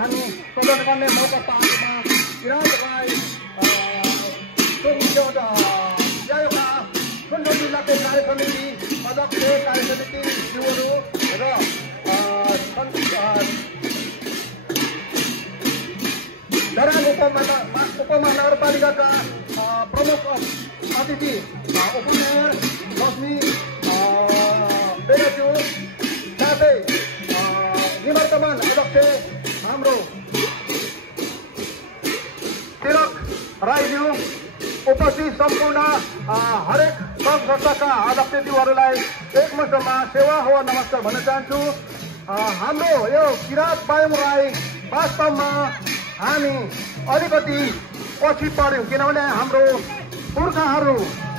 हामी प्रदान गर्ने मौका पाएकोमा इरानलाई सुन्दर जिल्लाको कार्य समिति अध्यक्ष कार्य समिति ज्यूहरू र धरान उपमहानगरपालिकाका प्रमुख अतिथि उपमेयर लक्ष्मी बेराज्यू साथै निवर्तमान अध्यक्ष हाम्रो तिलक राईज्यू उपस्थित सम्पूर्ण हरेक सङ्घ संस्थाका अध्यक्षज्यूहरूलाई एकमुष्टमा सेवा हो नमस्कार भन्न चाहन्छु। हाम्रो यो किरात बायुङ राई वास्तवमा हामी अलिकति पछि पर्यौँ किनभने हाम्रो पुर्खाहरू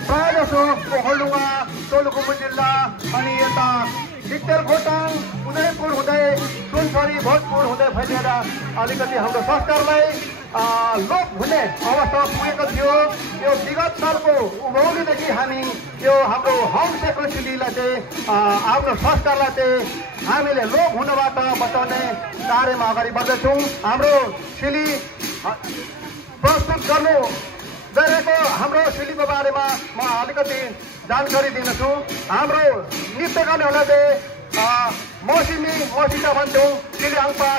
प्रायः जसो ओखलडुङ्गा सोलुखुम्बु जिल्ला अनि यता सिक्तेर खोटाङ उदयपुर हुँदै सुनसरी भोजपुर हुँदै फैलिएर अलिकति हाम्रो संस्कारलाई लोप हुने अवस्था पुगेको थियो। यो विगत सालको उभौलीदेखि हामी यो हाम्रो होमस्टेको सिलीलाई चाहिँ आफ्नो संस्कारलाई चाहिँ हामीले लोप हुनबाट बचाउने कार्यमा अगाडि बढ्दैछौँ। हाम्रो सिली प्रस्तुत गर्नु गरेको हाम्रो सिलीको बारेमा म अलिकति जानकारी दिन्छु। हाम्रो नृत्य गर्नेहरूलाई चाहिँ मसिता भन्छौँ, सिलिआङ्पा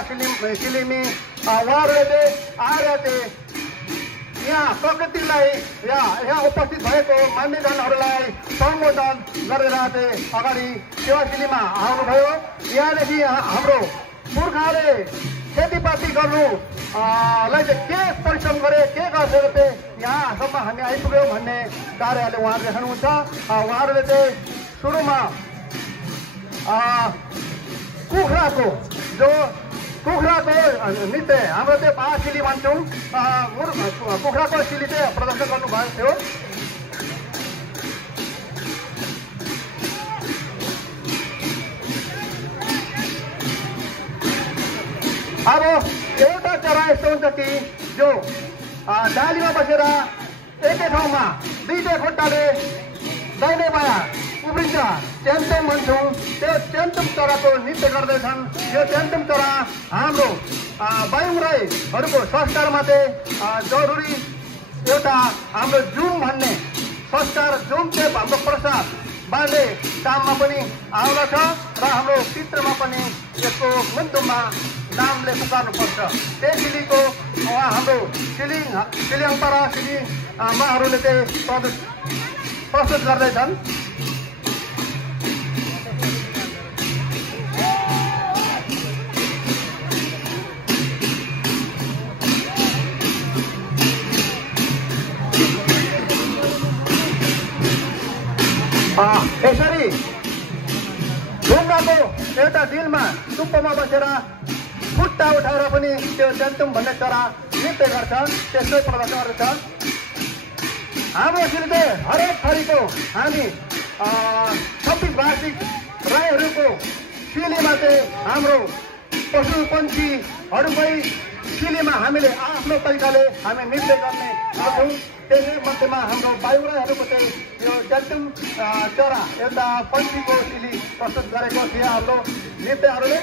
सिलिमी उहाँहरूले चाहिँ आएर चाहिँ यहाँ प्रकृतिलाई यहाँ उपस्थित भएको मान्यजनहरूलाई सम्बोधन गरेर चाहिँ अगाडि सेवासिलीमा आउनुभयो। यहाँदेखि हाम्रो पुर्खाले खेतीपाती गर्नुलाई चाहिँ के परिश्रम गरे के गर्छ चाहिँ यहाँसम्म हामी आइपुग्यौँ भन्ने कार्यहरूले उहाँहरूले देखाउनुहुन्छ। उहाँहरूले चाहिँ सुरुमा कुखुराको नृत्य हाम्रो चाहिँ बाँसिली भन्छौँ, कुखुराको सिली चाहिँ प्रदर्शन गर्नुभएको थियो। अब एउटा चरा यस्तो हुन्छ कि जो डालीमा बसेर एकै ठाउँमा दुईटै खुट्टाले दाहिने बायाँ उब्रिन्छ, च्याम्चुम भन्छौँ। त्यो च्याम्चुम चराको नृत्य गर्दैछन्। यो च्याम्चुम चरा हाम्रो बायुङ राईहरूको संस्कारमा चाहिँ जरुरी एउटा हाम्रो जुम भन्ने संस्कार, जुम चाहिँ हाम्रो प्रसाद बाँड्ने काममा पनि आउँदछ र हाम्रो पितृमा पनि यसको मन्तुममा नामले पुकार्नुपर्छ। त्यही सिलीको हाम्रो सिलिआङ्पा र सिलिमाहरूले चाहिँ प्रस्तुत गर्दैछन्। यसरी ढुङ्गाको एउटा दिलमा टुप्पोमा बसेर खुट्टा उठाएर पनि त्यो च्याम्चुम भन्ने चरा नृत्य गर्छ, त्यस्तै प्रदर्शन गर्छ। हाम्रो सिलीले हरेक थरीको हामी 26 वार्षिक राईहरूको सिलीमा चाहिँ हाम्रो पशु पन्छीहरूकै सिलीमा हामीले आफ्नो तरिकाले हामी नृत्य गर्ने गर्छौँ। त्यसै मध्येमा हाम्रो बायुङ राईहरूको चाहिँ यो च्याम्चुम चरा एउटा पन्छीको सिली प्रस्तुत गरेको थियो हाम्रो नृत्यहरूले।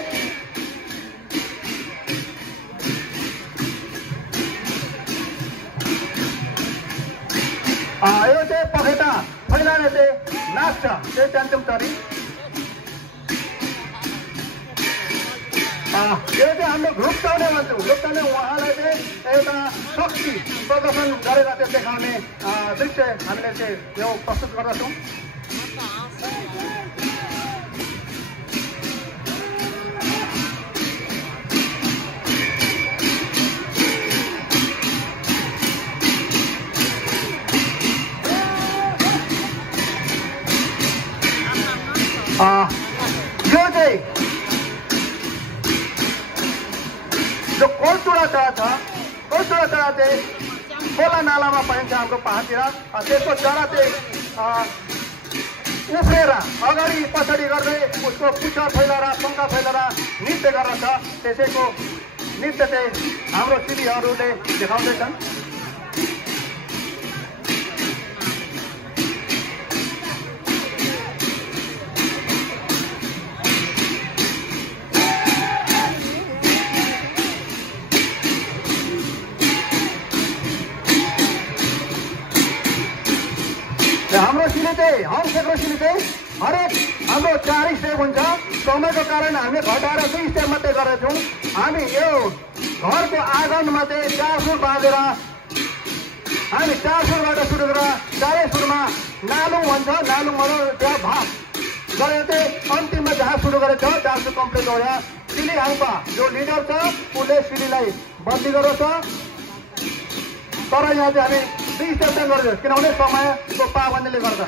यो चाहिँ पखेटा फैलाएर चाहिँ नाच्छ, त्यो च्याम्चुम चरी। यो चाहिँ हाम्रो घुप्चाउने भन्छौँ। घुप्चाउने उहाँलाई चाहिँ एउटा शक्ति प्रदर्शन गरेर चाहिँ देखाउने दृश्य हामीले चाहिँ यो प्रस्तुत गर्दछौँ। यो चाहिँ जो कोलचुडा चरा छ, कोलचुडा चरा चाहिँ खोला नालामा पाइन्छ हाम्रो पहाडतिर। त्यसको चरा चाहिँ उफ्रेर अगाडि पछाडि गर्दै उसको पुच्छर फैलाएर पङ्खा फैलाएर नृत्य गर्दछ। त्यसैको नृत्य चाहिँ हाम्रो सिलीहरूले देखाउँदैछन्। होम सेक्रेटरी चाहिँ हरेक हाम्रो 4 स्टेप हुन्छ। समयको कारण हामीले घटाएर 2 स्टेप मात्रै गरेका छौँ। हामी यो घरको आँगनमा चाहिँ 4 सुर बाँधेर हामी 4 सुरबाट सुरु गरेर 4 सुरमा नालुङ भन्छ। नालुङमा त्यहाँ भाग गरेर चाहिँ अन्तिममा जहाँ सुरु गरेको छ 4 सुर कम्प्लिट हो। यहाँ सिली हाङ्पा जो लिडर छ उसले सिलीलाई बन्दी गरेको छ। तर यहाँ चाहिँ हामी 2 स्टेप चाहिँ गरिदियो किनभने समयको पाबन्दीले गर्दा।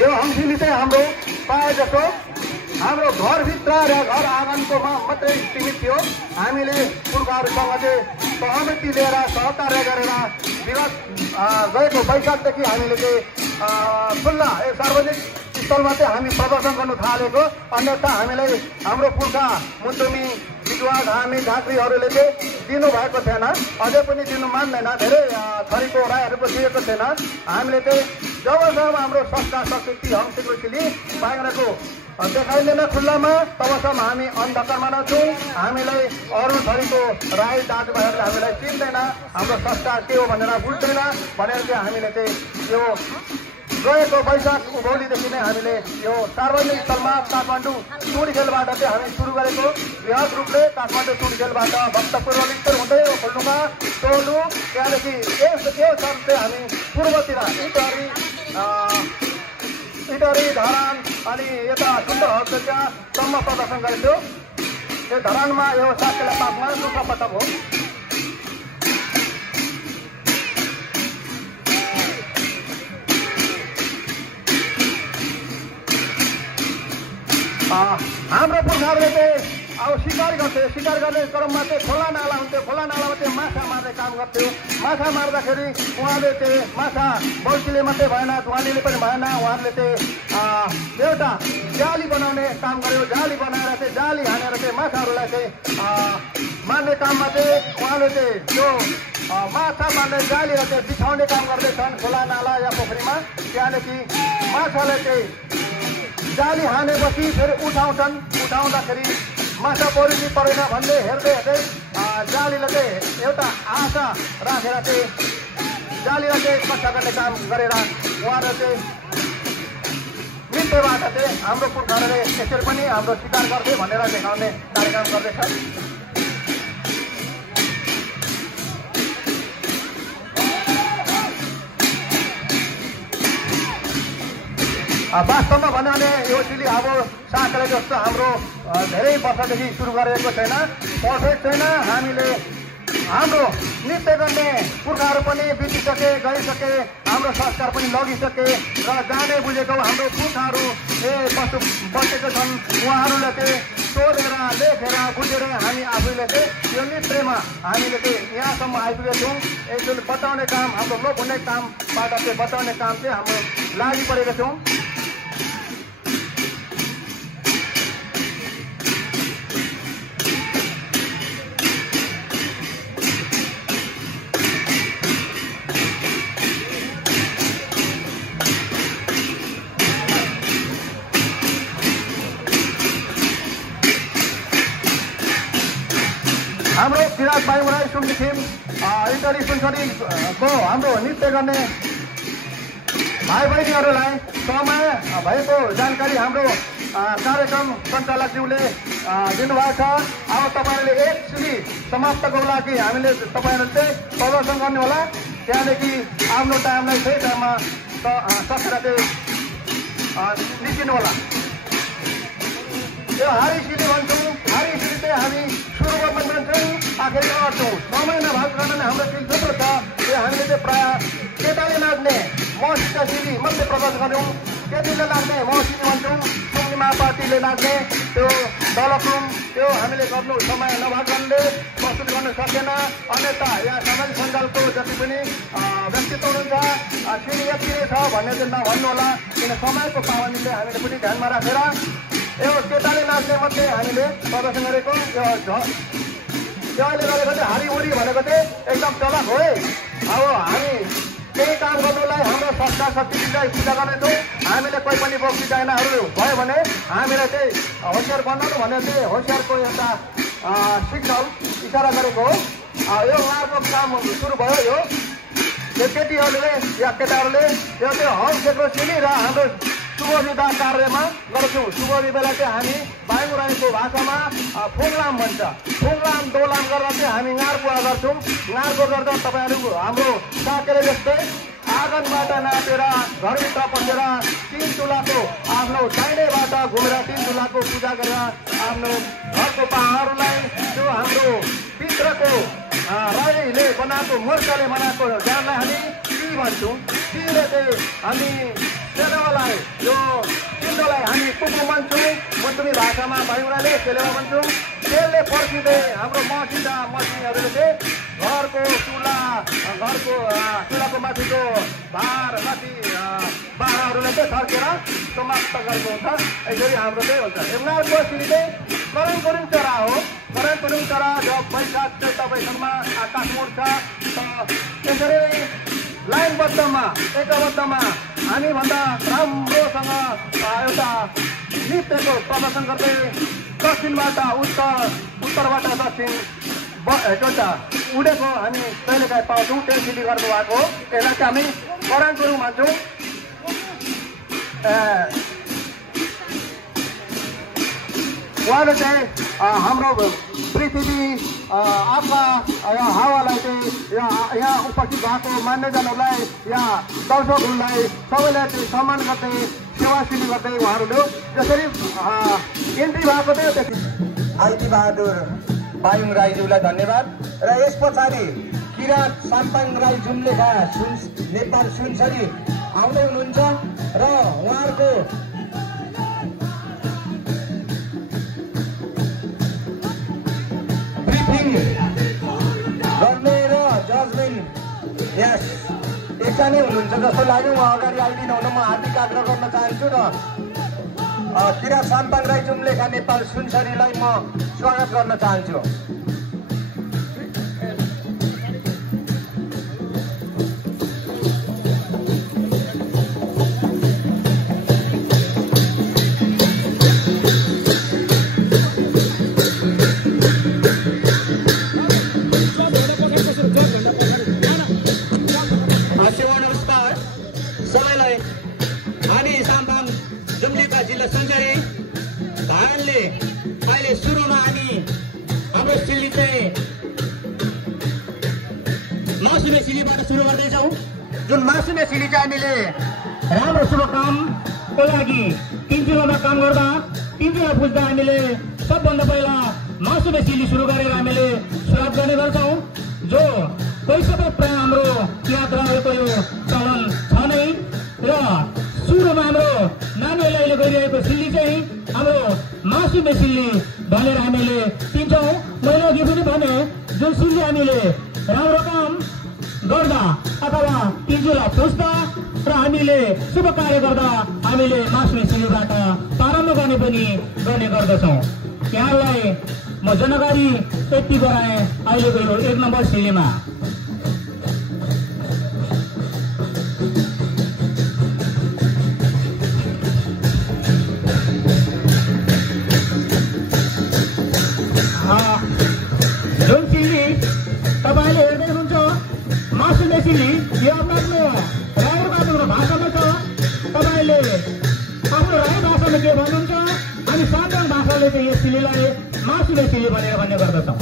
यो हम्सिली चाहिँ हाम्रो प्रायः जस्तो हाम्रो घरभित्र र घर आँगनकोमा मात्रै सीमित थियो। हामीले पुर्खाहरूसँग चाहिँ सहमति लिएर सहकार्य गरेर विगत गएको वैशाखदेखि हामीले चाहिँ खुल्ला सार्वजनिक स्थलमा चाहिँ हामी प्रदर्शन गर्नु थालेको। अन्यथा हामीलाई हाम्रो पुर्खा मुन्तुमी चितुवा धामी झाँक्रीहरूले चाहिँ दिनुभएको थिएन, अझै पनि दिनु मान्दैन। धेरै थरीको राईहरूको दिएको थिएन। हामीले चाहिँ जबसम्म हाम्रो संस्कार संस्कृति हम सिक्रेटली बाहिरको देखाइँदैन खुल्लामा तबसम्म हामी अन्धकर्ममा छौँ। हामीलाई अरू थरीको राई दाजुभाइहरूले हामीलाई चिन्दैन, हाम्रो संस्कार के हो भनेर बुझ्दैन भनेर चाहिँ हामीले चाहिँ यो गएको वैशाख उभौलीदेखि नै हामीले यो सार्वजनिक स्थलमा काठमाडौँ टुडी खेलबाट चाहिँ हामी सुरु गरेको। बृहत रूपले काठमाडौँ टुडी खेलबाट भक्तपुर लिस्टर हुँदै खोल्नुमा टोलु त्यहाँदेखि यो सर चाहिँ हामी पूर्वतिर इटरी धरान अनि यता सुन्दर हस्पिटलसम्म प्रदर्शन गरेको थियो। यो धरानमा यो 7 किलो पाकमा दुःख पटक हो। हाम्रो पुर्खाहरूले चाहिँ अब शिकार गर्थे। शिकार गर्ने क्रममा चाहिँ खोला नाला हुन्थ्यो। खोला नालामा चाहिँ माछा मार्ने काम गर्थ्यो। माछा मार्दाखेरि उहाँले चाहिँ माछा बल्छीले मात्रै भएन, दुवालीले पनि भएन। उहाँहरूले चाहिँ एउटा जाली बनाउने काम गर्यो। जाली बनाएर चाहिँ जाली हानेर चाहिँ माछाहरूलाई चाहिँ मार्ने काममा चाहिँ उहाँले चाहिँ जो माछा मार्ने जालीलाई चाहिँ बिछाउने काम गर्दैछन् खोला नाला या पोखरीमा। त्यहाँदेखि माछालाई चाहिँ जाली हानेपछि फेरि उठाउँछन्। उठाउँदाखेरि माछा पऱ्यो कि परेन भन्दै हेर्दै हेर्दै जालीलाई चाहिँ एउटा आशा राखेर चाहिँ जालीलाई चाहिँ कक्षा गर्ने काम गरेर उहाँहरू चाहिँ नृत्यबाट चाहिँ हाम्रो पुर्खाहरूले यसरी पनि हाम्रो शिकार गर्थे भनेर देखाउने कार्यक्रम गर्दैछ। वास्तवमा भन्यो भने यो सिली अब सागले जस्तो हाम्रो धेरै वर्षदेखि सुरु गरेको छैन, पर्फेक्ट छैन। हामीले हाम्रो नृत्य गर्ने पुर्खाहरू पनि बितिसके गइसके, हाम्रो संस्कार पनि लगिसके र जाने बुझेको हाम्रो पुर्खाहरू बसेको छन्। उहाँहरूले चाहिँ सोधेर लेखेर बुझेर हामी आफूले चाहिँ यो नृत्यमा हामीले चाहिँ यहाँसम्म आइपुगेका छौँ। एकचोटि बचाउने काम हाम्रो लोक हुने कामबाट चाहिँ बचाउने काम चाहिँ हाम्रो लागि परेका छौँ। हाम्रो किरात बायुराई सुनदेखि इटली सुनसरीको हाम्रो नृत्य गर्ने भाइ बहिनीहरूलाई समय भएको जानकारी हाम्रो कार्यक्रम सञ्चालकज्यूले दिनुभएको छ। अब तपाईँहरूले एकचोटि समाप्तको लागि हामीले तपाईँहरू चाहिँ प्रदर्शन गर्ने होला। त्यहाँदेखि आफ्नो टाइमलाई सही टाइममा सकेर चाहिँ निस्किनु होला। यो हारिसिली भन्छौँ। हारिसिली चाहिँ हामी सुरुमा पनि भन्छौँ, आखिरमा गर्छौँ। समय नभएको कारणले हाम्रो सिल थुप्रो छ। त्यो हामीले चाहिँ प्रायः केटाले नाच्ने मसिका सिली मात्रै प्रदर्शन गऱ्यौँ। केटीले नाच्ने मसिनी भन्छौँ। सुम्निमा पार्टीले नाच्ने त्यो दलकुम त्यो हामीले गर्नु समय नभएको कारणले प्रस्तुत गर्न सकेन। अन्यथा यहाँ सामाजिक सञ्जालको जति पनि व्यक्तित्व व्यस्त हुनुहुन्छ सिडी यति नै छ भन्ने चाहिँ नभन्नु होला किन समयको पाबन्दीले हामीले पनि ध्यानमा राखेर यो केटाले नाच्ने मात्रै हामीले प्रदर्शन गरेको यो अहिले गरेको चाहिँ हारिहुरी भनेको चाहिँ एकदम चलक हो है। अब हामी केही काम गर्नुलाई हाम्रो संस्था शक्तिलाई पूजा गर्नेछौँ। हामीले कोही पनि बोक्सी चाइनाहरू भयो भने हामीलाई चाहिँ होसियार बनाउनु भनेर चाहिँ होसियारको एउटा सिग्नल इसारा गरेको हो। यो उहाँको काम सुरु भयो। यो केटीहरूले या केटाहरूले यो चाहिँ हल सेक्रोसिनी र हाम्रो शुभ विवाह कार्यमा गर्छौँ। शुभ विवाहलाई चाहिँ हामी बायुङ राईको भाषामा फुङलाम भन्छ। फुङलाम दोलाम गरेर चाहिँ हामी ङारपुवा गर्छौँ। ङारको गर्दा तपाईँहरू हाम्रो साकेले जस्तै आँगनबाट नाचेर घरभित्र पसेर 3 तुलाको आफ्नो दाहिनेबाट घुमेर 3 तुलाको पूजा गरेर आफ्नो घरको पाहाडलाई जो हाम्रो पित्रको राईले बनाएको मूर्खले बनाएको जानलाई हामी ती भन्छौँ। तीले चाहिँ हामी सेलेवालाई यो तिनीलाई हामी कुकु भन्छौँ। मन्त्री भाषामा बायुराले सेलेवा भन्छौँ। त्यसले पर्खिँदै हाम्रो मसिनहरूले चाहिँ घरको चुलाको माथिको भार माथि बाहाहरूलाई चाहिँ सर्केर समाप्त गरेको हुन्छ। यसरी हाम्रो चाहिँ हुन्छ। यमुनाको सिडी चाहिँ करण गुरुङ चरा हो। करण गुरुङ चरा जो वैशाख चाहिँ तपाईँहरूमा आकाश मोड छ। त्यसरी लाइनबद्धमा एकबद्धमा हामीभन्दा राम्रोसँग एउटा नृत्यको प्रदर्शन गर्दै दक्षिणबाट उत्तरबाट दक्षिण एउटा उडेको हामी कहिलेकाहीँ पाउँछौँ। त्यसरी गर्नुभएको हो। यसलाई चाहिँ हामी करण गुरुङ भन्छौँ। उहाँले चाहिँ हाम्रो पृथ्वी आत्मा हावालाई चाहिँ यहाँ उपस्थित भएको मान्यजनहरूलाई यहाँ दर्शकहरूलाई सबैलाई चाहिँ सम्मान गर्दै सेवासिनी गर्दै उहाँहरूले जसरी एन्ट्री भएको थियो त्यसरी आइटी बहादुर बायुङ राईज्यूलाई धन्यवाद। र यस पछाडि किरात साम्पाङ राई जुम्लेखा नेपाल सुनसरी आउँदै हुनुहुन्छ र उहाँहरूको गर्ने र जजमेन्ट यस एकजना हुनुहुन्छ जस्तो लाग्यो। उहाँ अगाडि आइदिनु हुन म हार्दिक आग्रह गर्न चाहन्छु र किरात साम्पाङ राई जुम्लेखा नेपाल सुनसरीलाई म स्वागत गर्न चाहन्छु। अहिले सुरुमा हामी हाम्रो सिली चाहिँ मासुमे सिलीबाट सुरु गर्दैछौँ। जुन मासुमे सिली चाहिँ हामीले राम्रो शुभ कामको लागि 3 चुलामा काम गर्दा 3 चुला पुज्दा हामीले सबभन्दा पहिला मासुमे सिली सुरु गरेर हामीले सुरुवात गर्ने गर्छौँ। जो पैसाको प्राय हाम्रो याद रहेको यो चलन छ नै। र सुरुमा हाम्रो नानीहरूले अहिले गरिरहेको सिली चाहिँ हाम्रो मासुमे सिली भनेर हामीले चिन्छौँ। मैले अघि पनि भने जुन सिली हामीले राम्रो काम गर्दा अथवा 3 चुला पुज्दा र हामीले शुभ कार्य गर्दा हामीले मासुमे सिलीबाट प्रारम्भ गर्ने गर्दछौँ। यहाँलाई म जानकारी यति गराएँ अहिलेको यो 1 नम्बर सिलीमा। जुन सिली तपाईँले हेर्दै हुनुहुन्छ मासुमे सिली यो आफ्नो राई भाषामा छ। तपाईँले आफ्नो राई भाषामा के भन्नुहुन्छ हामी साधारण भाषाले चाहिँ यस सिलीलाई मासुमे सिली भनेर भन्ने गर्दछौँ।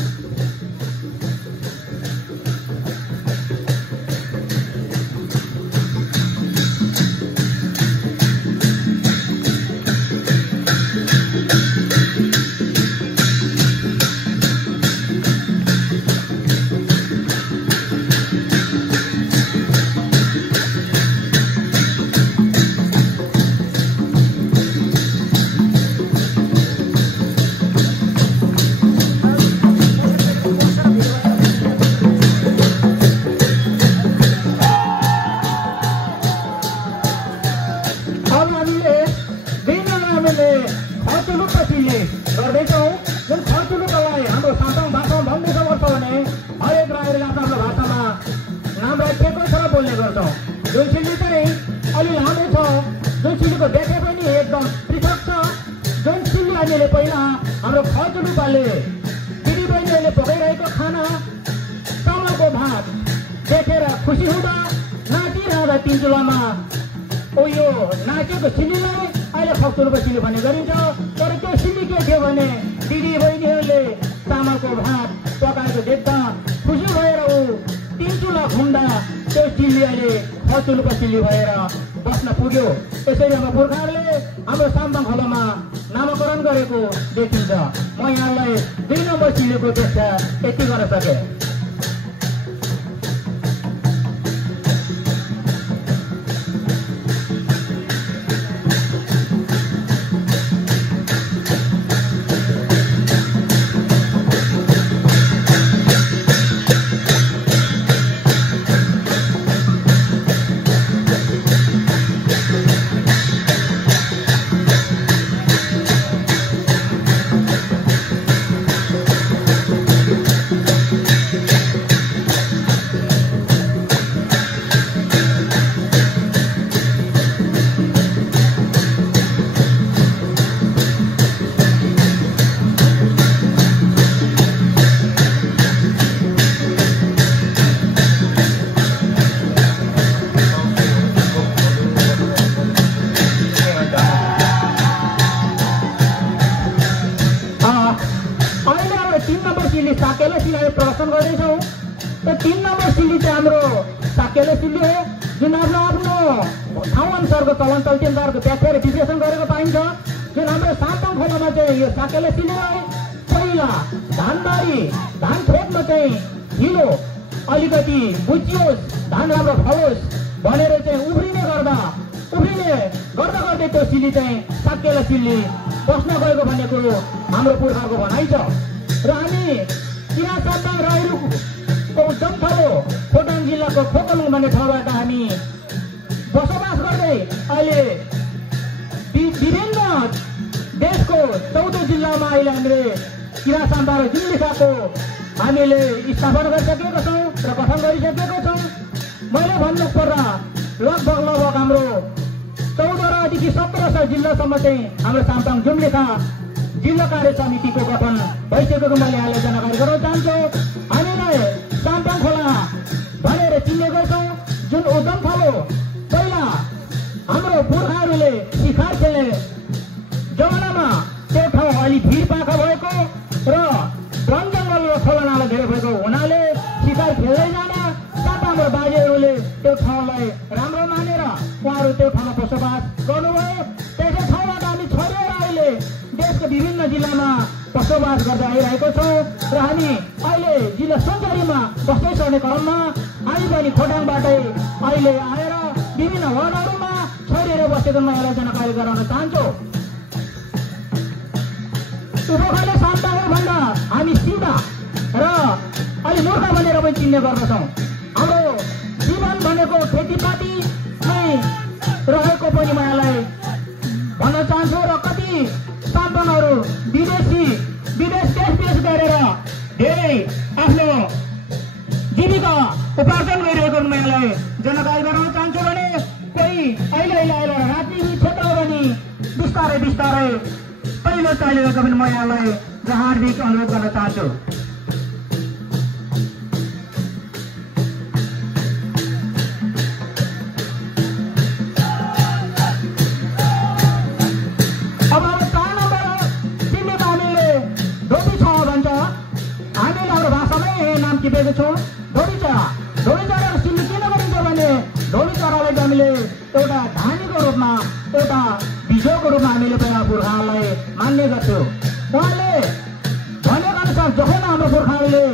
बोल्ने गर्छौँ। जुन सिल्ली चाहिँ अलि लामो छ, जुन सिल्लीको व्याख्या पनि एकदम पृथक छ। जुन सिल्ली हामीले पहिला हाम्रो खजुलुपाले दिदीबहिनीहरूले पकाइरहेको खाना चामलको भात देखेर खुसी हुँदा नाचिरहँदा तिनचुलामा यो नाचेको सिल्लीलाई अहिले खजुलुको सिल्ली भन्ने गरिन्छ। तर त्यो सिल्ली के थियो भने दिदीबहिनीहरूले चामलको भात पकाएको देख्दा खुसी भएर ऊ तिनचुला घुम्दा त्यो सिल्ली अहिले खजुलुको सिल्ली भएर बस्न पुग्यो। त्यसैले हाम्रो पुर्खाहरूले हाम्रो साम्पाङ खोलामा नामाकरण गरेको देखिन्छ। म यहाँलाई 2 नम्बर सिल्लीको व्याख्या यति गर्न सकेँ। साकेला सिल्लीलाई प्रदर्शन गर्दैछौँ। त्यो 3 नम्बर सिल्ली चाहिँ हाम्रो साकेला सिल्ली हो, जुन आफ्नो ठाउँ अनुसारको चलन चल्ती अनुसारको व्याख्या र विश्लेषण गरेको पाइन्छ। जुन हाम्रो साम्पाङ खोलामा चाहिँ यो साकेला सिल्लीलाई पहिला धानबारी धान खेतमा चाहिँ हिलो अलिकति बुझियोस्, धान राम्रो फलोस् भनेर चाहिँ उफ्रिने गर्दा गर्दै त्यो सिल्ली चाहिँ साकेला सिल्ली बस्न गएको भन्ने कुरो हाम्रो पुर्खाको भनाइ छ। र हामी किराँत साम्पाङ राईहरूको जमथलो खोटाङ जिल्लाको खोकलुङ भन्ने ठाउँबाट हामी बसोबास गर्दै अहिले विभिन्न देशको 14 जिल्लामा अहिले हामीले किराँत साम्पाङ र जुम्लिसाको हामीले स्थापना गरिसकेको छौँ र गठन गरिसकेको छौँ। मैले भन्नु पर्दा लगभग हाम्रो 14देखि 1700 जिल्लासम्म चाहिँ हाम्रो साम्पाङ जुम्लिसा जिल्ला कार्य समितिको गठन भइसकेको मैले यहाँलाई जानकारी गराउन चाहन्छु। हामीलाई साम्पाङ खोला भनेर चिनेको छौँ, जुन उद्गम थलो पहिला हाम्रो पुर्खाहरूले शिकार खेल्ने जमानामा त्यो ठाउँ अलि भिरपाखा भएको र वन जङ्गल र खोलानाला धेरै भएको हुनाले शिकार खेल्दै जाँदा साम्पाङ र बाजेहरूले त्यो ठाउँलाई राम्रो मानेर उहाँहरू त्यो ठाउँमा बसोबास गर्नुभयो। त्यसै ठाउँबाट हामी छोडेर अहिले देशको विभिन्न जिल्लामा बसोबास गर्दै आइरहेको छौँ र हामी अहिले जिल्ला सञ्चारीमा बस्दै सर्ने क्रममा हामी पनि खोटाङबाटै अहिले आएर विभिन्न वार्डहरूमा छोडेर बसेको म यसलाई जानकारी गराउन चाहन्छु। उपखाले साम्पाङ भन्दा हामी सिधा र अलि मूर्ख भनेर पनि चिन्ने गर्दछौँ। हाम्रो जीवन भनेको खेतीपातीमै रहेको पनि म यसलाई भन्न चाहन्छु। र कति साम्पाङहरू विदेश देश गरेर धेरै आफ्नो जीविका उपार्जन गरिरहेको म यसलाई जानकारी गराउन चाहन्छु भने कोही अहिले राजनीतिक क्षेत्र पनि बिस्तारै पहिलो चालिरहेको पनि म यहाँलाई हार्दिक अनुरोध गर्न चाहन्छु। अब 4 नम्बर सिल्लीमा हामीले धोबी छावा भन्छ। हामीले हाम्रो भाषामै नाम टिपेको छौँ धोबी चरा। धोबी चराको सिल्ली किन गरिन्छ भने धोबी चरालाई चाहिँ हामीले एउटा धानीको रूपमा एउटा बिजोको रूपमा हामीले पहिला पुर्खाहरूलाई मान्ने गर्थ्यौँ। उहाँले भनेको अनुसार जसैमा हाम्रो पुर्खाहरूले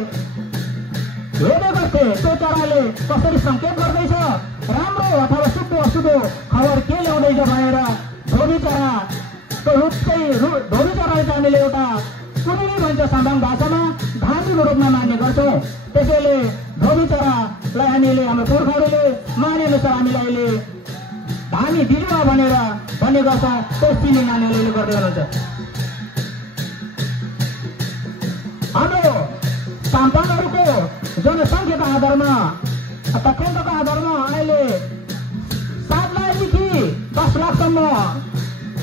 हेर्दै गर्थे त्यो चराले कसरी सङ्केत गर्दैछ, राम्रो अथवा शुभ अशुभ खबर के ल्याउँदैछ भनेर धोबी चराको रूप चाहिँ धोबी चरालाई चाहिँ हामीले एउटा कुनै भन्छ साम्पाङ भाषामा धानीको रूपमा मान्ने गर्छौँ। त्यसैले धोबी चरालाई हामीले हाम्रो पुर्खाहरूले माने अनुसार हामीले अहिले धानी बिजुवा भनेर भन्ने गर्छौँ। त्यो सिल्ली नानीहरूले गर्दै हुनुहुन्छ। हाम्रो साम्पाङहरूको जनसङ्ख्याको आधारमा तथ्याङ्कको आधारमा 10 लाखसम्म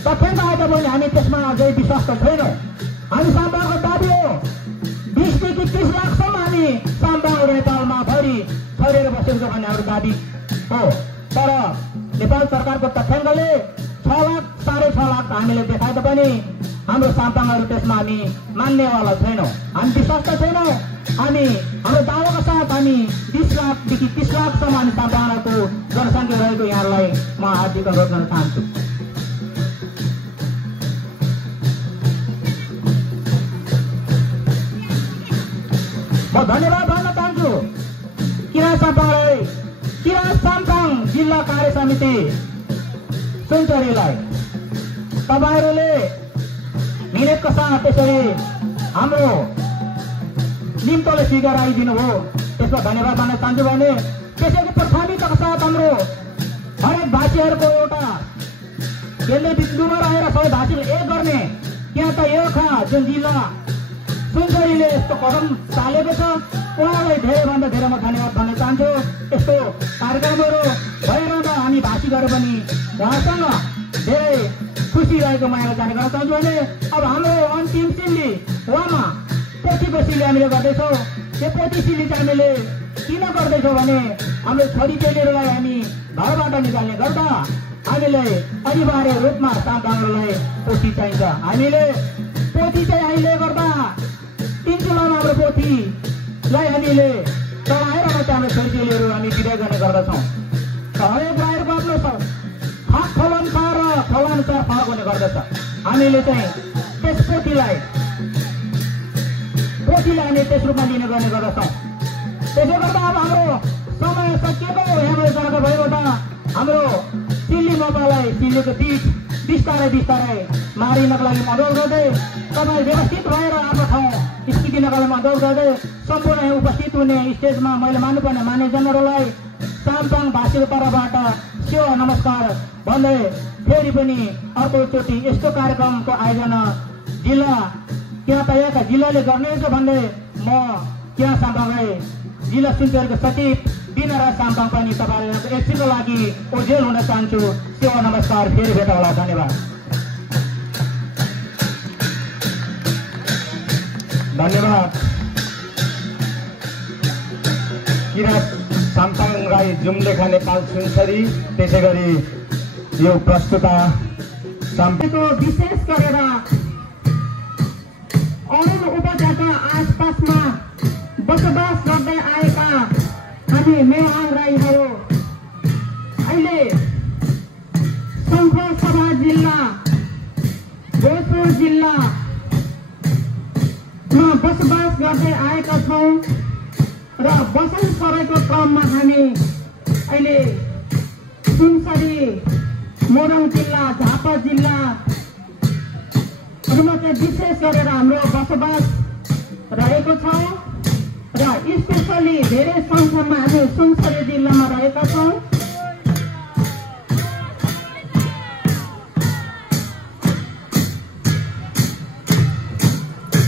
तथ्याङ्क आए पनि हामी त्यसमा अझै विश्वास छैनौँ। हामी साम्पाङको दाबी हो 20देखि 30 लाखसम्म हामी साम्पाङ नेपालमा भरि छरेर बसेको भन्ने हाम्रो दाबी हो। तर नेपाल सरकारको तथ्याङ्कले 6 लाख 6.5 लाख हामीले देखाए पनि हाम्रो साम्पाङहरू त्यसमा हामी मान्नेवाला छैनौँ। हामी विश्वास छैनौँ। हामी हाम्रो दावाका साथ हामी 20 लाखदेखि 30 लाखसम्म हामी साम्पाङको जनसङ्ख्या रहेको यहाँलाई म हार्दिक अनुरोध गर्न चाहन्छु। म धन्यवाद भन्न चाहन्छु किराँत साम्पाङ जिल्ला कार्य समिति सुनचरीलाई। तपाईहरूले मिलेको साथ त्यसरी हाम्रो निम्तोले स्वीकार आइदिनु हो, त्यसमा धन्यवाद भन्न चाहन्छु। भने त्यसैले प्राथमिकताका साथ हाम्रो हरेक भाषीहरूको एउटा केन्द्र बिन्दुमा रहेर सबै भाषीले एक गर्ने यहाँ त एउटा जुन जिल्ला सुनचरीले यस्तो कदम चालेको छ उहाँलाई धेरैभन्दा धेरै म धन्यवाद भन्न चाहन्छु। यस्तो कार्यक्रमहरू भइरहँदा हामी भाषीहरू पनि उहाँसँग धेरै खुसी रहेको मैले जाने गर्न चाहन्छु। भने अब हाम्रो अन्तिम सिल्ली उहाँमा पोथीको सिल्ली हामीले गर्दैछौँ। यो पोथी सिल्ली चाहिँ हामीले किन गर्दैछौँ भने हाम्रो छोरीचेलीहरूलाई हामी घरबाट निकाल्ने गर्दा हामीलाई अनिवार्य रूपमा साम्पाङहरूलाई पोथी चाहिन्छ। हामीले पोथी चाहिँ अहिले गर्दा 3 चुलामा हाम्रो पोथीलाई हामीले चलाएर मात्रै हाम्रो छोरीचेलीहरू हामी विदाय गर्ने गर्दछौँ। हरेक राईहरूको आफ्नो फलानुसार र फलानुसार फरक हुने गर्दछ। हामीले चाहिँ त्यस पोथीलाई हामी त्यस रूपमा लिने गर्ने गर्दछौँ। त्यसो गर्दा अब हाम्रो समय सकिएको यहाँबाट जनता भएबाट हाम्रो सिल्ली मपालाई सिल्लीको बिच बिस्तारै मारिनको लागि अनुरोध गर्दै तपाईँ व्यवस्थित भएर आफ्नो ठाउँ स्थितिनको लागि अनुरोध गर्दै सम्पूर्ण उपस्थित हुने स्टेजमा मैले मान्नुपर्ने मान्यजनहरूलाई साम्पाङ भाषीको तर्फबाट सेवा नमस्कार भन्दै फेरि पनि अर्कोचोटि यस्तो कार्यक्रमको आयोजना जिल्ला यहाँका जिल्लाले गर्नेछ भन्दै म त्यहाँ साम्पाङलाई जिल्ला सुनचरीको सचिव बिना राज साम्पाङ पनि तपाईँहरूको एकछिनको लागि ओझेल हुन चाहन्छु। सेवा नमस्कार, फेरि भेट होला। धन्यवाद। किराँत साम्पाङ राई जुम्लेखा नेपाल सुनचरी त्यसै गरी यो प्रस्तुता साम्पाङको विशेष गरेर अरू उपजातिका आसपासमा बसोबास गर्दै आएका हामी मेवाङ राईहरू अहिले शङ्खसभा जिल्ला भोजपुर जिल्लामा बसोबास गर्दै आएका छौँ र बसन्त सराईको क्रममा हामी अहिले सुनचरी मोरङ जिल्ला झापा जिल्लाहरूमा चाहिँ विशेष गरेर हाम्रो बसोबास रहेको छ र स्पेसली धेरै सङ्ख्यामा हामी सुनचरी जिल्लामा रहेका छौँ।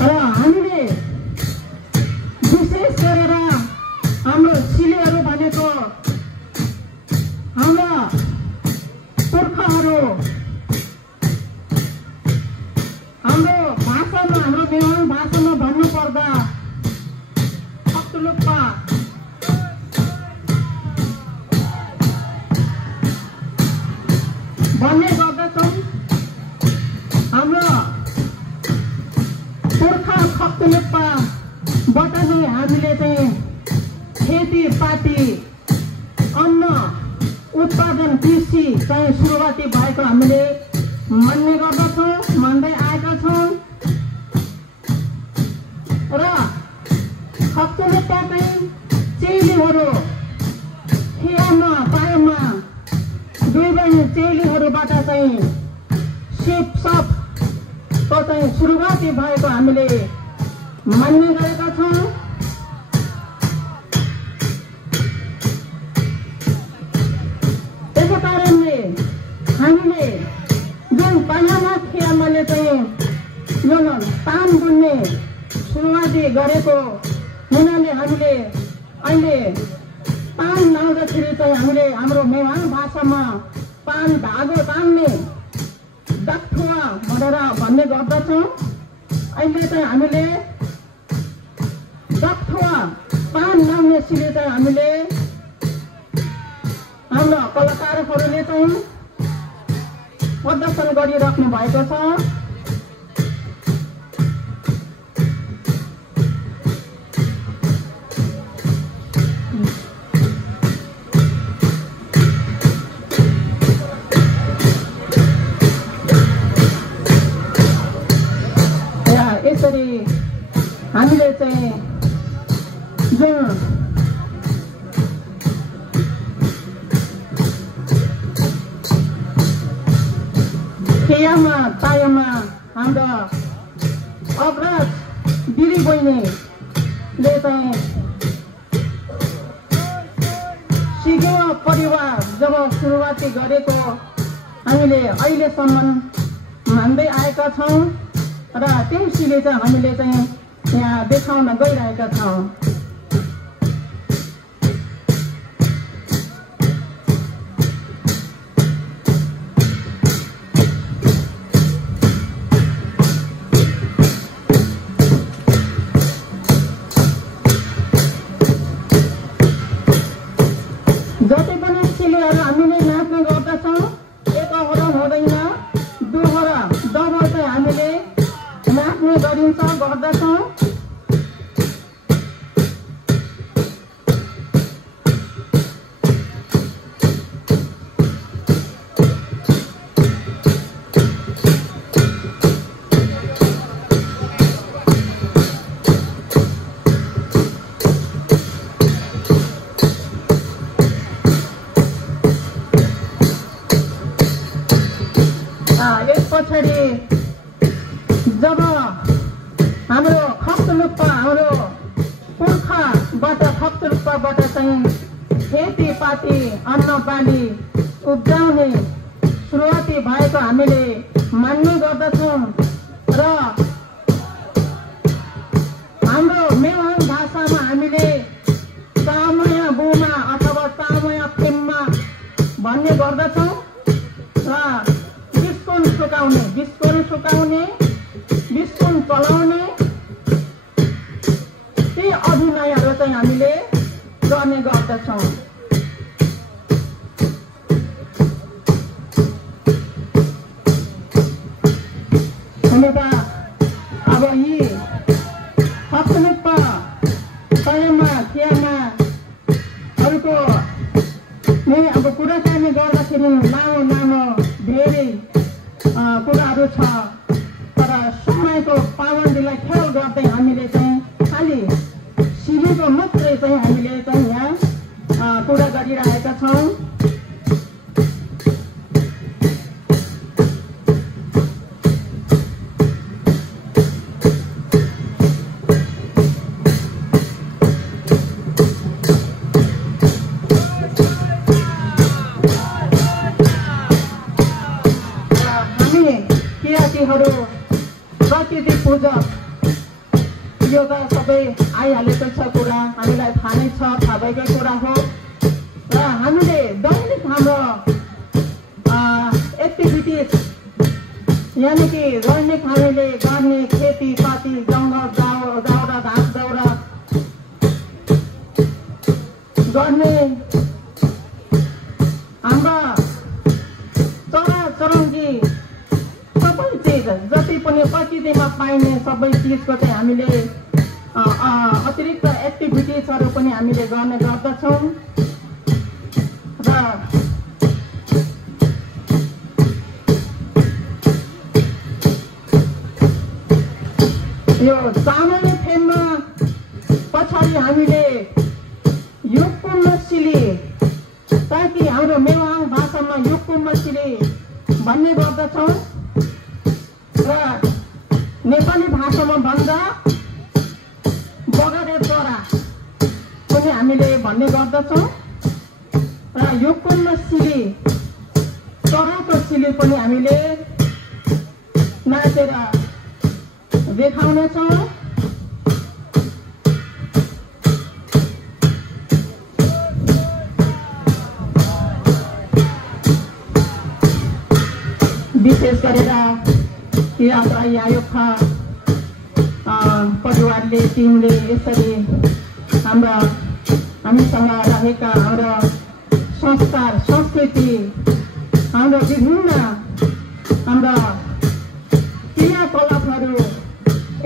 र हामीले विशेष गरेर हाम्रो सिलीहरू भनेको हाम्रा पुर्खाहरू हाम्रो भाषामा हाम्रो मेवाङ भाषामा भन्नुपर्दा अक्टुलुप्पा भन्ने गर्दछौँ। हाम्रो पुर्खा खक्तुलुप्पाबाट नै हामीले चाहिँ खेतीपाती अन्न उत्पादन कृषि चाहिँ सुरुवाती भएको हामीले मान्ने गर्दछौँ, मान्दै आएका छौँ। र खक्तुलुप्पा चाहिँ चेलीहरू खेयामा पायामा दुई बहिनी चेलीहरूबाट चाहिँ सिपसपको चाहिँ सुरुवाती भएको हामीले मान्ने गरेका छौँ। त्यसै कारणले हामीले जुन पायामा खेयामाले चाहिँ यो तान बुन्ने सुरुवाती गरेको हुनाले हामीले अहिले तान लाउँदाखेरि चाहिँ हामीले हाम्रो मेवाङ भाषामा पान धागो तान्ने डक्ठुवा भनेर भन्ने गर्दछौँ। अहिले चाहिँ हामीले डक्ठुवा पान लाउने सिली चाहिँ हामीले हाम्रा कलाकारहरूले चाहिँ प्रदर्शन गरिराख्नु भएको छ। यसरी हामीले चाहिँ जुन खेयामा तायामा हाम्रा अग्रज दिदी बहिनीले चाहिँ सिगेवा परिवार जब सुरुवाती गरेको हामीले अहिलेसम्म मान्दै आएका छौँ र त्यसले चाहिँ हामीले चाहिँ यहाँ देखाउन गइरहेका छौँ। जति पनि सिलीहरू हामीले नाच्ने गर्दछौँ एकहोरा हुँदैन दुहोरा डबल चाहिँ हामीले नाच्ने गरिन्छ गर्दछौँ। यस पछाडि जब हाम्रो खप्तलुप्पा हाम्रो पुर्खाबाट खप्तलुप्पाबाट चाहिँ खेतीपाती अन्न बाली उब्जाउने सुरुवाती भएको हामीले मान्ने गर्दछौँ र हाम्रो मेवाङ भाषामा हामीले चामया बुमा अथवा चामया फेममा भन्ने गर्दछौँ र बिस्कुन सुकाउने बिस्कुन चलाउने ती अभिनयहरू चाहिँ हामीले गर्ने गर्दछौँ। हुन त अब यी खप्तलुप्पा तयमा खियामा अरूको अब कुराकानी गर्दाखेरि लामो धेरै कुराहरू छ तर समयको पाबन्दीलाई ख्याल गर्दै हामीले चाहिँ खालि सिलीको मात्रै चाहिँ हामीले चाहिँ यहाँ कुरा गरिरहेका छौँ। प्रकृति पूजक यो त सबै आइहालेको छ कुरा, हामीलाई थाहा नै छ, थाहा भएकै कुरा हो र हामीले दैनिक हाम्रो एक्टिभिटिज यानि कि दैनिक हामीले गर्ने खेतीपाती जङ्गल दाउरा घाँस दाउरा गर्ने हाम्रा चराचुरुङ्गी सबै चिज जति पनि प्रकृतिमा पाइने सबै चिजको चाहिँ हामीले अतिरिक्त एक्टिभिटिजहरू पनि हामीले गर्ने गर्दछौँ र यो चामल फेममा पछाडि हामीले युगकुम्मसिली ताकि हाम्रो मेवाङ भाषामा युगकुम्मसिली भन्ने गर्दछौँ र नेपाली भाषामा भन्दा बगरे चरा पनि हामीले भन्ने गर्दछौँ र युगकुम्मसिली चराको सिली पनि हामीले नाचेर देखाउनेछौँ। विशेष गरेर यात्रा आयोगका परिवारले टिमले यसरी हामीसँग रहेका हाम्रो संस्कार संस्कृति हाम्रो विभिन्न हाम्रा क्रियाकलापहरू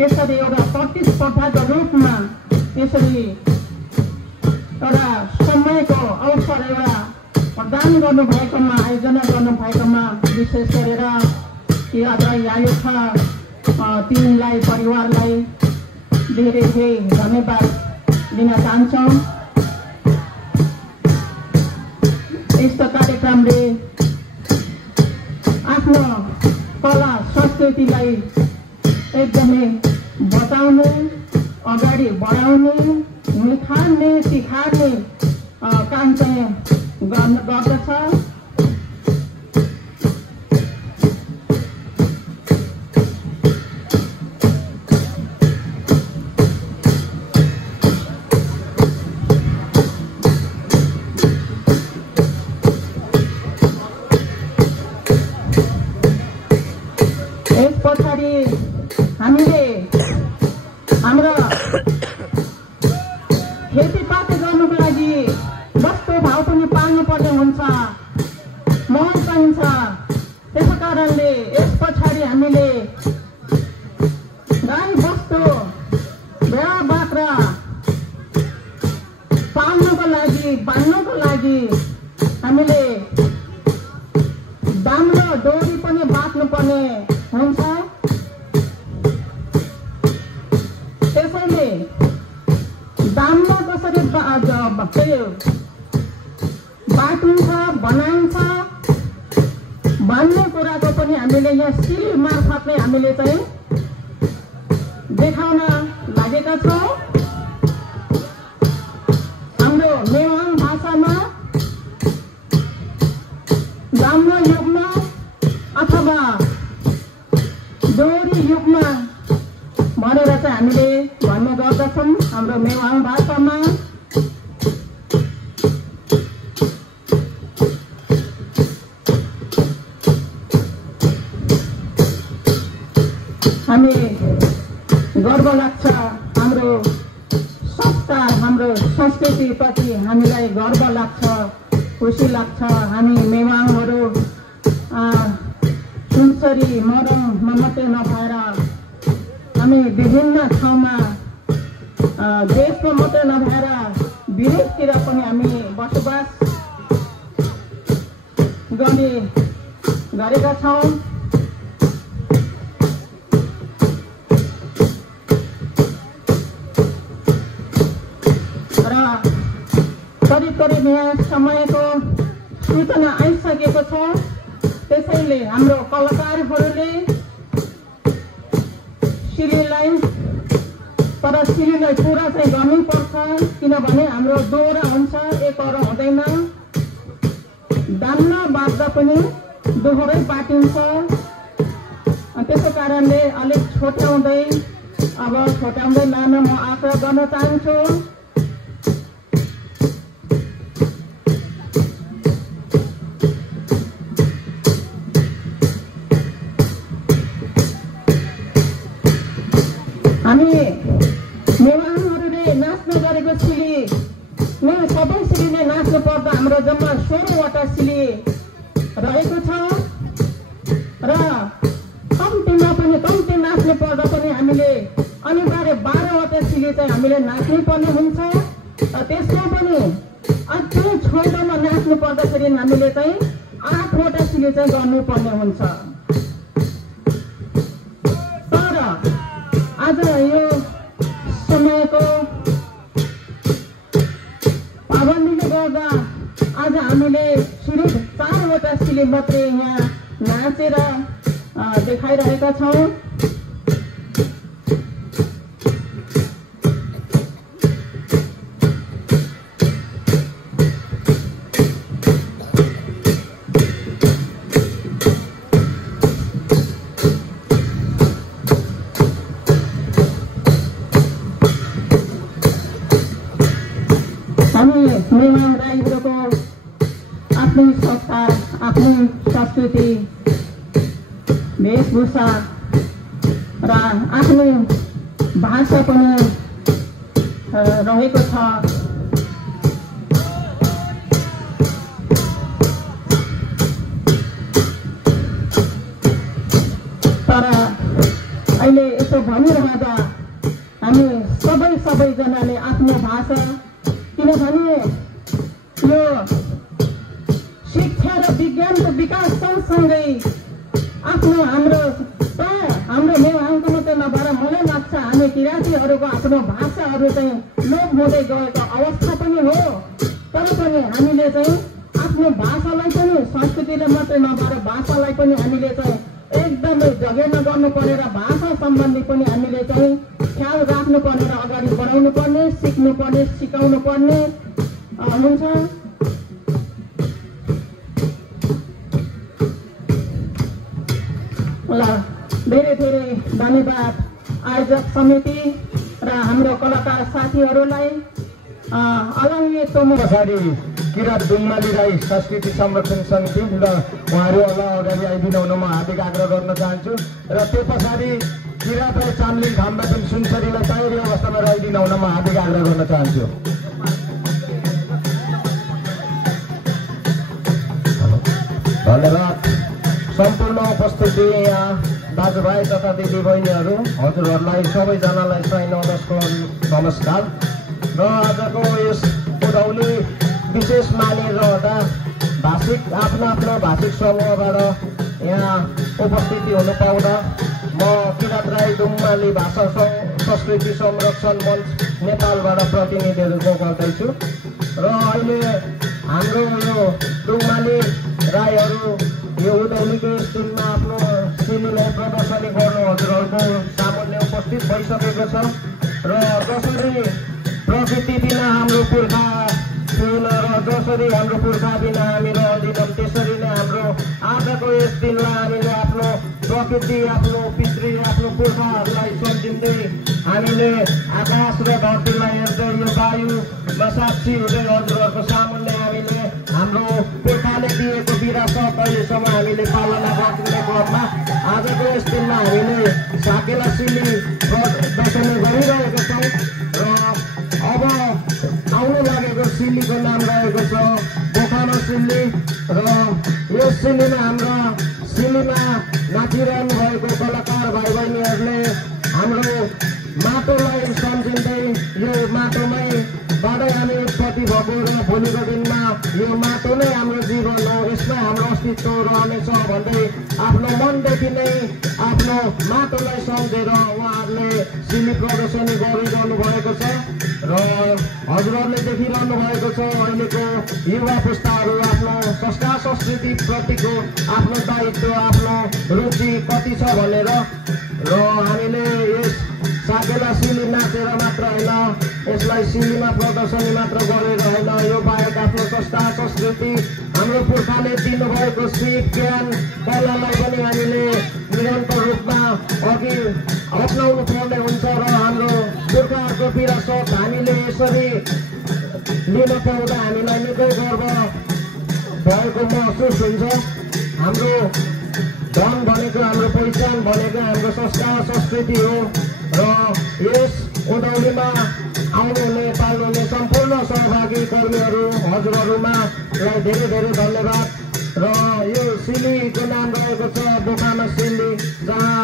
यसरी एउटा प्रतिस्पर्धाको रूपमा यसरी एउटा समयको अवसर एउटा प्रदान गर्नुभएकोमा आयोजना गर्नुभएकोमा विशेष गरेर यात्रा आयोगका टिमलाई परिवारलाई धेरै धेरै धन्यवाद दिन चाहन्छौँ। यस्तो कार्यक्रमले आफ्नो कला संस्कृतिलाई एकदमै बचाउने अगाडि बढाउने निखार्ने सिखार्ने काम चाहिँ गर्दछ। यस पछाडि हामीले हाम्रो खेतीपाती गर्नुको लागि वस्तु भाउ पनि पाल्नुपर्ने हुन्छ, मल चाहिन्छ। त्यसै कारणले यस पछाडि हामीले गाई बस्तु भेडा बाख्रा पाल्नुको लागि बाँध्नुको लागि हामीले दाम्रो डोरी पनि बाँध्नुपर्ने हुन्छ। त्यसैले दाममा कसरी बाटुन्छ बनाइन्छ भन्ने कुराको पनि हामीले यहाँ सिल मार्फत नै हामीले चाहिँ देखाउन लागेका छौँ। हाम्रो नेवाङ भाषामा दाम्रो युगमा अथवा डोरी युगमा भनेर चाहिँ हामीले भन्ने गर्दछौँ हाम्रो नेवाङ भाषामा। हामी गर्व लाग्छ हाम्रो संस्कार हाम्रो संस्कृतिप्रति हामीलाई गर्व लाग्छ, खुसी लाग्छ। हामी नेवाङहरू सुनसरी मरङमा मात्रै नभएर हामी विभिन्न ठाउँमा देशमा मात्रै नभएर विदेशतिर पनि हामी बसोबास गरेका छौँ। र करिब यहाँ समयको सूचना आइसकेको छ। त्यसैले हाम्रो कलाकारहरूले सिलीलाई पुरा चाहिँ गर्नुपर्छ, किनभने हाम्रो दोहोरा हुन्छ, एकहोरो हुँदैन। दान्न बाँध्दा पनि दोहोरै बाटिन्छ। त्यसै कारणले अलिक छोट्याउँदै लान म आग्रह गर्न चाहन्छु। हामी नेवाङहरूले नाच्न गरेको सिली सबै सिलीले नाच्नु पर्दा हाम्रो जम्मा 16वटा सिली रहेको छ र कम्तीमा पनि कम्ती नाच्नु पर्दा पनि हामीले अनिवार्य 12वटा सिली चाहिँ हामीले नाच्नै पर्ने हुन्छ। त्यसमा पनि अझै छोटोमा नाच्नु पर्दाखेरि हामीले चाहिँ 8वटा सिली चाहिँ गर्नुपर्ने हुन्छ। तर आज यो समयको पाबन्दीले गर्दा आज हामीले सिर्फ 4वटा सिली मात्रै यहाँ नाचेर देखाइरहेका छौँ। हामी नेवाङ राईहरूको आफ्नै संस्कार आफ्नै संस्कृति वेशभूषा र आफ्नो भाषा पनि रहेको छ। तर अहिले यसो भनिरहँदा हामी सबैजनाले आफ्नो भाषा, किनभने यो शिक्षा र विज्ञानको विकास सँगसँगै आफ्नो हाम्रो नेवारको मात्रै नभएर मलाई लाग्छ हामी किराँतीहरूको आफ्नो भाषाहरू चाहिँ लोप हुँदै गएको अवस्था पनि हो। तर पनि हामीले चाहिँ आफ्नो भाषालाई पनि संस्कृतिले मात्रै नभएर भाषालाई पनि हामीले चाहिँ एकदमै जगेर्ना गर्नुपर्ने र भाषा सम्बन्धी पनि हामीले चाहिँ ख्याल राख्नुपर्ने र अगाडि बढाउनु पर्ने, सिक्नुपर्ने, सिकाउनु पर्ने हुन्छ। ल धेरै धन्यवाद आयोजक समिति र हाम्रो कलाकार साथीहरूलाई। अलङ्गे तोमो पछाडि किराँत दुम्माली राई संस्कृति संरक्षण समिति र उहाँहरू अगाडि आइदिनु हुन म हार्दिक आग्रह गर्न चाहन्छु। र त्यो पछाडि किराँत राई चामलिङ खाम्बापिङ सुनसरीलाई तयारी अवस्थामा रहिदिनु हुन म हार्दिक आग्रह गर्न चाहन्छु। धन्यवाद। सम्पूर्ण उपस्थिति यहाँ दाजुभाइ तथा दिदीबहिनीहरू, हजुरहरूलाई सबैजनालाई सैनौदसको नमस्कार। र आजको यस उधौली विशेष मानिरहँदा आफ्नो भाषिक समूहबाट यहाँ उपस्थिति हुनु पाउँदा म किराँत राई दुम्माली भाषा संस्कृति संरक्षण मञ्च नेपालबाट प्रतिनिधित्व गर्दैछु। र अहिले हाम्रो यो दुम्माली राईहरू यो उधौलीको दिनमा आफ्नो सिलीलाई प्रदर्शनी गर्नु हजुरहरूको सामान्य उपस्थित भइसकेको छ। र जसरी प्रकृति बिना हाम्रो पुर्खा थिएन र जसरी हाम्रो पुर्खा बिना हामी रहँदैनौँ, त्यसरी नै हाम्रो आजको यस दिनलाई हामीले आफ्नो प्रकृति, आफ्नो पितृ, आफ्नो पुर्खाहरूलाई सम्झिँदै हामीले आकाश र धरतीलाई हेर्दै यो वायुमा साक्षी हुँदै हजुरहरूको सामुन्ने हामीले हाम्रो पुर्खाले दिएको विरासत अहिलेसम्म हामीले पालना गर्ने क्रममा आजको यस दिनमा हामीले साकेला सिली प्रदर्शनी गरिरहेका छौँ। र अब आउनु लागेको सिलीको नाम रहेको छ बोखानो सिली। र यस सिलीमा नाचिरहनु भएको कलाकार भाइ बहिनीहरूले हाम्रो माटोलाई सम्झिँदै यो माटोमैबाटै हामी उत्पत्ति भएको र भोलिको दिनमा यो माटो नै हाम्रो जीवन हो, यसमै हाम्रो अस्तित्व रहनेछ भन्दै आफ्नो मनदेखि नै आफ्नो माटोलाई सम्झेर उहाँहरूले सिली प्रदर्शनी गरिरहनु भएको छ। र हजुरहरूले देखिरहनु भएको छ अहिलेको युवा पुस्ताहरू आफ्नो संस्कार संस्कृति प्रतिको आफ्नो दायित्व, आफ्नो रुचि कति छ भनेर। र हामीले यस साकेला सिली नाचेर मात्र होइन, यसलाई सिलीमा प्रदर्शनी मात्र गरेर होइन, यो बाहेक आफ्नो संस्कार संस्कृति हाम्रो पुर्खाले दिनुभएको सिप ज्ञान कलालाई पनि हामीले निरन्तर रूपमा अघि अप्नाउनु पर्ने हुन्छ। र हाम्रो पुर्खाहरूको विरासत हामीले यसरी लिन पाउँदा हामीलाई निकै गर्व भएको महसुस हुन्छ। हाम्रो धन भनेको, हाम्रो पहिचान भनेको हाम्रो संस्कार संस्कृति हो। र यस उधौलीमा आउनुहुने पाल्नुहुने सम्पूर्ण सहभागी कर्मीहरू हजुरहरूमालाई धेरै धन्यवाद। र यो सिलीको नाम रहेको छ बोखानो सिली, जहाँ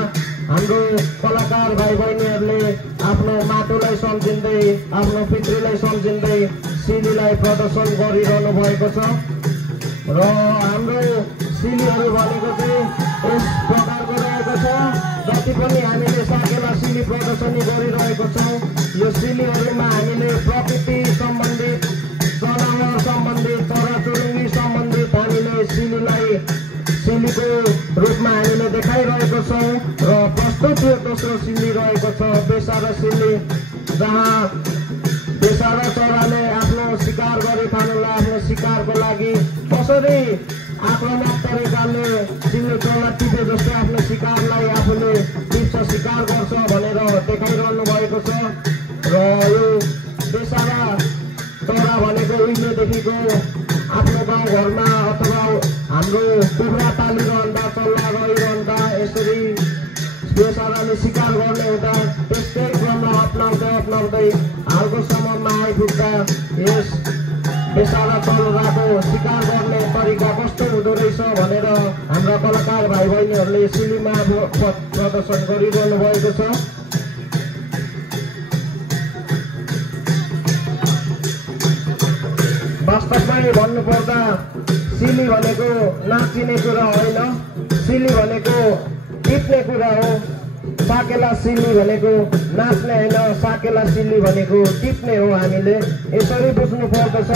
हाम्रो कलाकार भाइ बहिनीहरूले आफ्नो माटोलाई सम्झिँदै, आफ्नो पितृलाई सम्झिँदै सिलीलाई प्रदर्शन गरिरहनु भएको छ। र हाम्रो सिलीहरू भनेको चाहिँ यस प्रकारको रहेको छ। जति पनि हामीले साकेला सिली प्रदर्शनी गरिरहेको छौँ, यो सिलीहरूमा हामीले प्रकृति सम्बन्धित, जनावर सम्बन्धित, चराचुरुङ्गी सम्बन्धित हामीले सिलीको रूपमा हामीले देखाइरहेको छौँ। र प्रस्तुत यो दोस्रो सिली रहेको छ बेसारा सिली, जहाँ बेसारा चराले आफ्नो शिकार गरी खानुलाई, आफ्नो शिकारको लागि कसरी आक्रामक तरिकाले सिङ्गो चरा टिपे जस्तै आफ्नो शिकारलाई आफूले टिप्छ, शिकार गर्छ भनेर देखाइरहनु भएको छ। र यो बेसारा चरा भनेको उहिलेदेखिको आफ्नो गाउँघरमा अथवा हाम्रो कुखुरा पालिरहँदा, चल्ला रहिरहँदा यसरी शिकार गर्ने हुँदा त्यस्तै क्रममा अप्नाउँदै हालको समयमा आइपुग्दा यस बेसारा चलराको शिकार गर्ने तरिका कस्तो हुँदो रहेछ भनेर हाम्रा कलाकार भाइ बहिनीहरूले सिलीमा प्रदर्शन गरिरहनु भएको छ। वास्तवमै भन्नुपर्दा सिली भनेको नाचिने कुरा होइन, सिली भनेको टिप्ने कुरा हो। साकेला सिली भनेको नाच्ने होइन, साकेला सिली भनेको टिप्ने हो। हामीले यसरी बुझ्नु पर्दछ।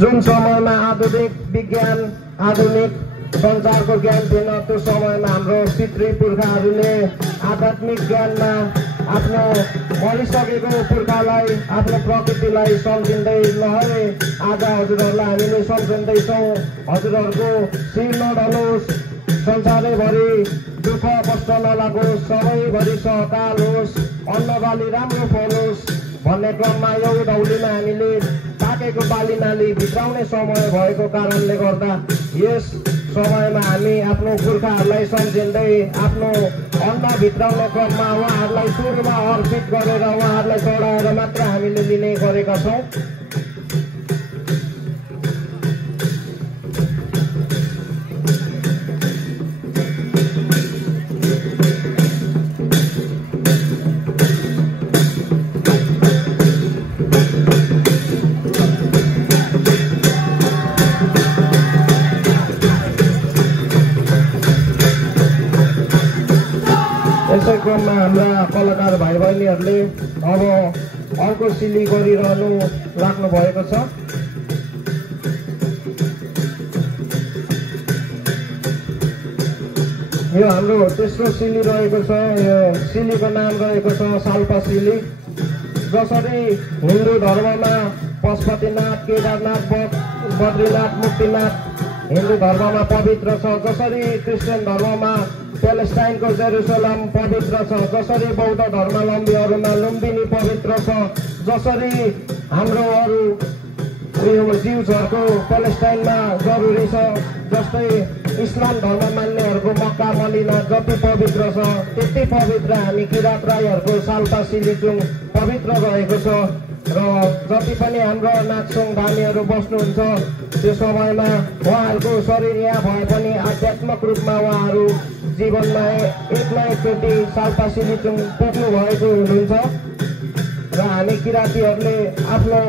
जुन समयमा आधुनिक विज्ञान, आधुनिक संसारको ज्ञान थिएन, त्यो समयमा हाम्रो पितृ पुर्खाहरूले आध्यात्मिक ज्ञानमा आफ्नो मरिसकेको पुर्खालाई, आफ्नो प्रकृतिलाई सम्झिँदै लहरे आज हजुरहरूलाई हामीले सम्झिँदैछौँ। हजुरहरूको शिर नढलोस्, संसारैभरि दुःख कष्ट नलागोस्, सबैभरि सहकाल होस्, अन्नबाली राम्रो फलोस् भन्ने क्रममा यो उधौलीमा हामीले पाकेको बाली नाली भित्राउने समय भएको कारणले गर्दा यस समयमा हामी आफ्नो पुर्खाहरूलाई सम्झिँदै आफ्नो अन्न भित्राउने क्रममा उहाँहरूलाई सुरुमा अर्पित गरेर उहाँहरूलाई चढाएर मात्र हामीले लिने गरेका छौँ। यसै क्रममा हाम्रा कलाकार भाइ बहिनीहरूले अब अर्को सिली गरिरहनु लाग्नु भएको छ। यो हाम्रो तेस्रो सिली रहेको छ। यो सिलीको नाम रहेको छ साल्पा सिली। जसरी हिन्दू धर्ममा पशुपतिनाथ, केदारनाथ, बद्रीनाथ, मुक्तिनाथ हिन्दू धर्ममा पवित्र छ, जसरी क्रिस्चियन धर्ममा प्यालेस्टाइनको जेरुसलम पवित्र छ, जसरी बौद्ध धर्मावलम्बीहरूमा लुम्बिनी पवित्र छ, जसरी हाम्रो अरू जिउसहरूको प्यालेस्टाइनमा जरुरी छ, जस्तै इस्लाम धर्म मान्नेहरूको मक्का मदिना जति पवित्र छ त्यति पवित्र हामी किरात राईहरूको साल्पा सिलिचुङ पवित्र रहेको छ। र जति पनि हाम्रो नाचसुङ धामीहरू बस्नुहुन्छ त्यो समयमा उहाँहरूको शरीर यहाँ भए पनि आध्यात्मिक रूपमा उहाँहरू जीवनमा एक न एकचोटि साल्पा सिलिचुङ पुग्नु भएको हुनुहुन्छ। र हामी किरातीहरूले आफ्नो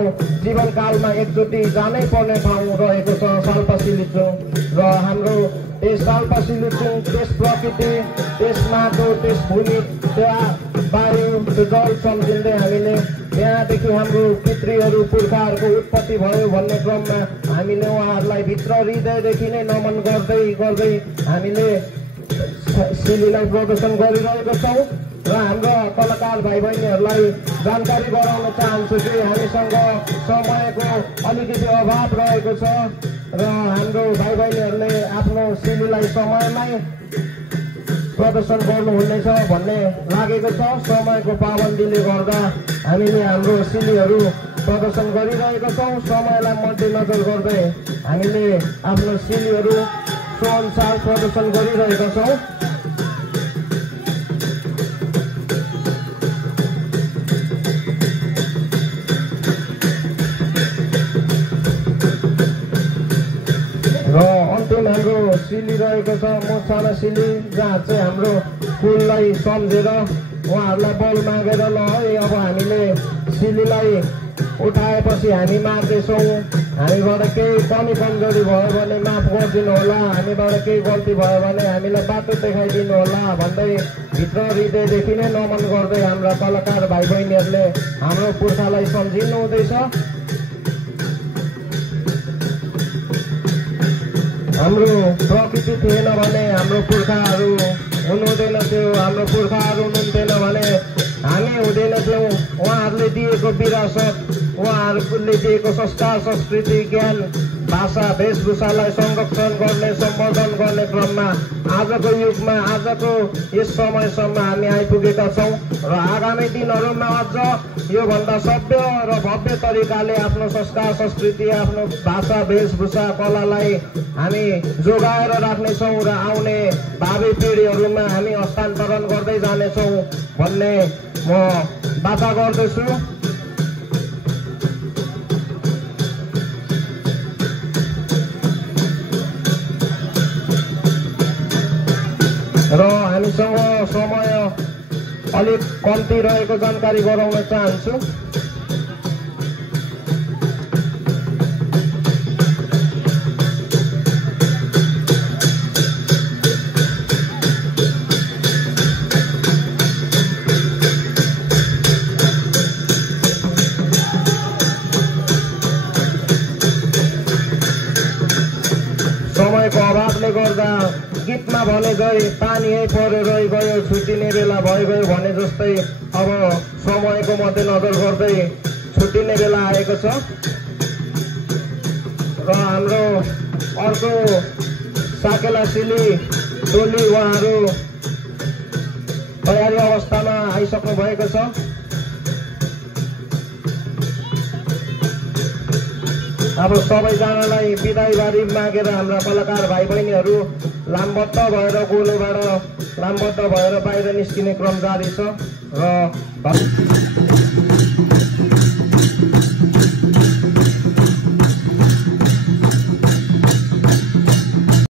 जीवनकालमा एकचोटि जानै पर्ने ठाउँ रहेको छ साल्पा सिलिचुङ। र हाम्रो त्यस साल्पा सिलिचुङ, त्यस प्रकृति, त्यस माटो, त्यस भूमि, त्यहाँ वायु, त्यो जल सम्झिँदै हामीले यहाँदेखि हाम्रो पितृहरू पुर्खाहरूको उत्पत्ति भयो भन्ने क्रममा हामीले उहाँहरूलाई भित्र हृदयदेखि नै नमन गर्दै गर्दै हामीले सिलीलाई प्रदर्शन गरिरहेका छौँ। र हाम्रो कलाकार भाइ बहिनीहरूलाई जानकारी गराउन चाहन्छु कि हामीसँग समयको अलिकति अभाव रहेको छ र हाम्रो भाइ बहिनीहरूले आफ्नो सिलीलाई समयमै प्रदर्शन गर्नुहुनेछ भन्ने लागेको छ। समयको पाबन्दीले गर्दा हामीले हाम्रो सिलीहरू प्रदर्शन गरिरहेका छौँ। समयलाई मध्यनजर गर्दै हामीले आफ्नो सिलीहरू सोअनुसार प्रदर्शन गरिरहेका छौँ। र अन्तिम हाम्रो सिली रहेको छ मोछाना सिली, जहाँ चाहिँ हाम्रो फुललाई सम्झेर उहाँहरूलाई बल मागेर ल है अब हामीले सिलीलाई उठाएपछि हामी मार्दैछौँ, हामीबाट केही कमी कमजोरी भयो भने माफ गरिदिनु होला, हामीबाट केही गल्ती भयो भने हामीलाई बाटो देखाइदिनु होला भन्दै भित्र हृदयदेखि नै नमन गर्दै हाम्रा कलाकार भाइ बहिनीहरूले हाम्रो पुर्खालाई सम्झिनु हुँदैछ। हाम्रो प्रकृति थिएन भने हाम्रो पुर्खाहरू हुनुहुँदैन थियो, हाम्रो पुर्खाहरू हुनुहुन्थेन भने हामी हुँदैनथ्यौँ। उहाँहरूले दिएको विरासत, उहाँहरूले दिएको संस्कार, संस्कृति, ज्ञान, भाषा, वेशभूषालाई संरक्षण गर्ने, सम्वर्धन गर्ने क्रममा आजको युगमा आजको यस समयसम्म हामी आइपुगेका छौँ र आगामी दिनहरूमा अझ योभन्दा सभ्य र भव्य तरिकाले आफ्नो संस्कार संस्कृति आफ्नो भाषा वेशभूषा कलालाई हामी जोगाएर राख्नेछौँ र आउने भावी पिँढीहरूमा हामी हस्तान्तरण गर्दै जानेछौँ भन्ने म बाचा गर्दछु। र हामीसँग समय अलिक कम्ती रहेको जानकारी गराउन चाहन्छु। समयको अभावले गर्दा गीतमा भने गए पानी परेर गयो छुट्टिने बेला भइगयो भने जस्तै अब समयको मध्यनजर गर्दै छुट्टिने बेला आएको छ र हाम्रो अर्को साकेला सिली टोली उहाँहरू तयारी अवस्थामा आइसक्नु भएको छ। अब सबैजनालाई बिदाईबारी मागेर हाम्रा कलाकार भाइ बहिनीहरू लामबद्ध भएर गोलोबाट लामबद्ध भएर बाहिर निस्किने क्रम जारी छ र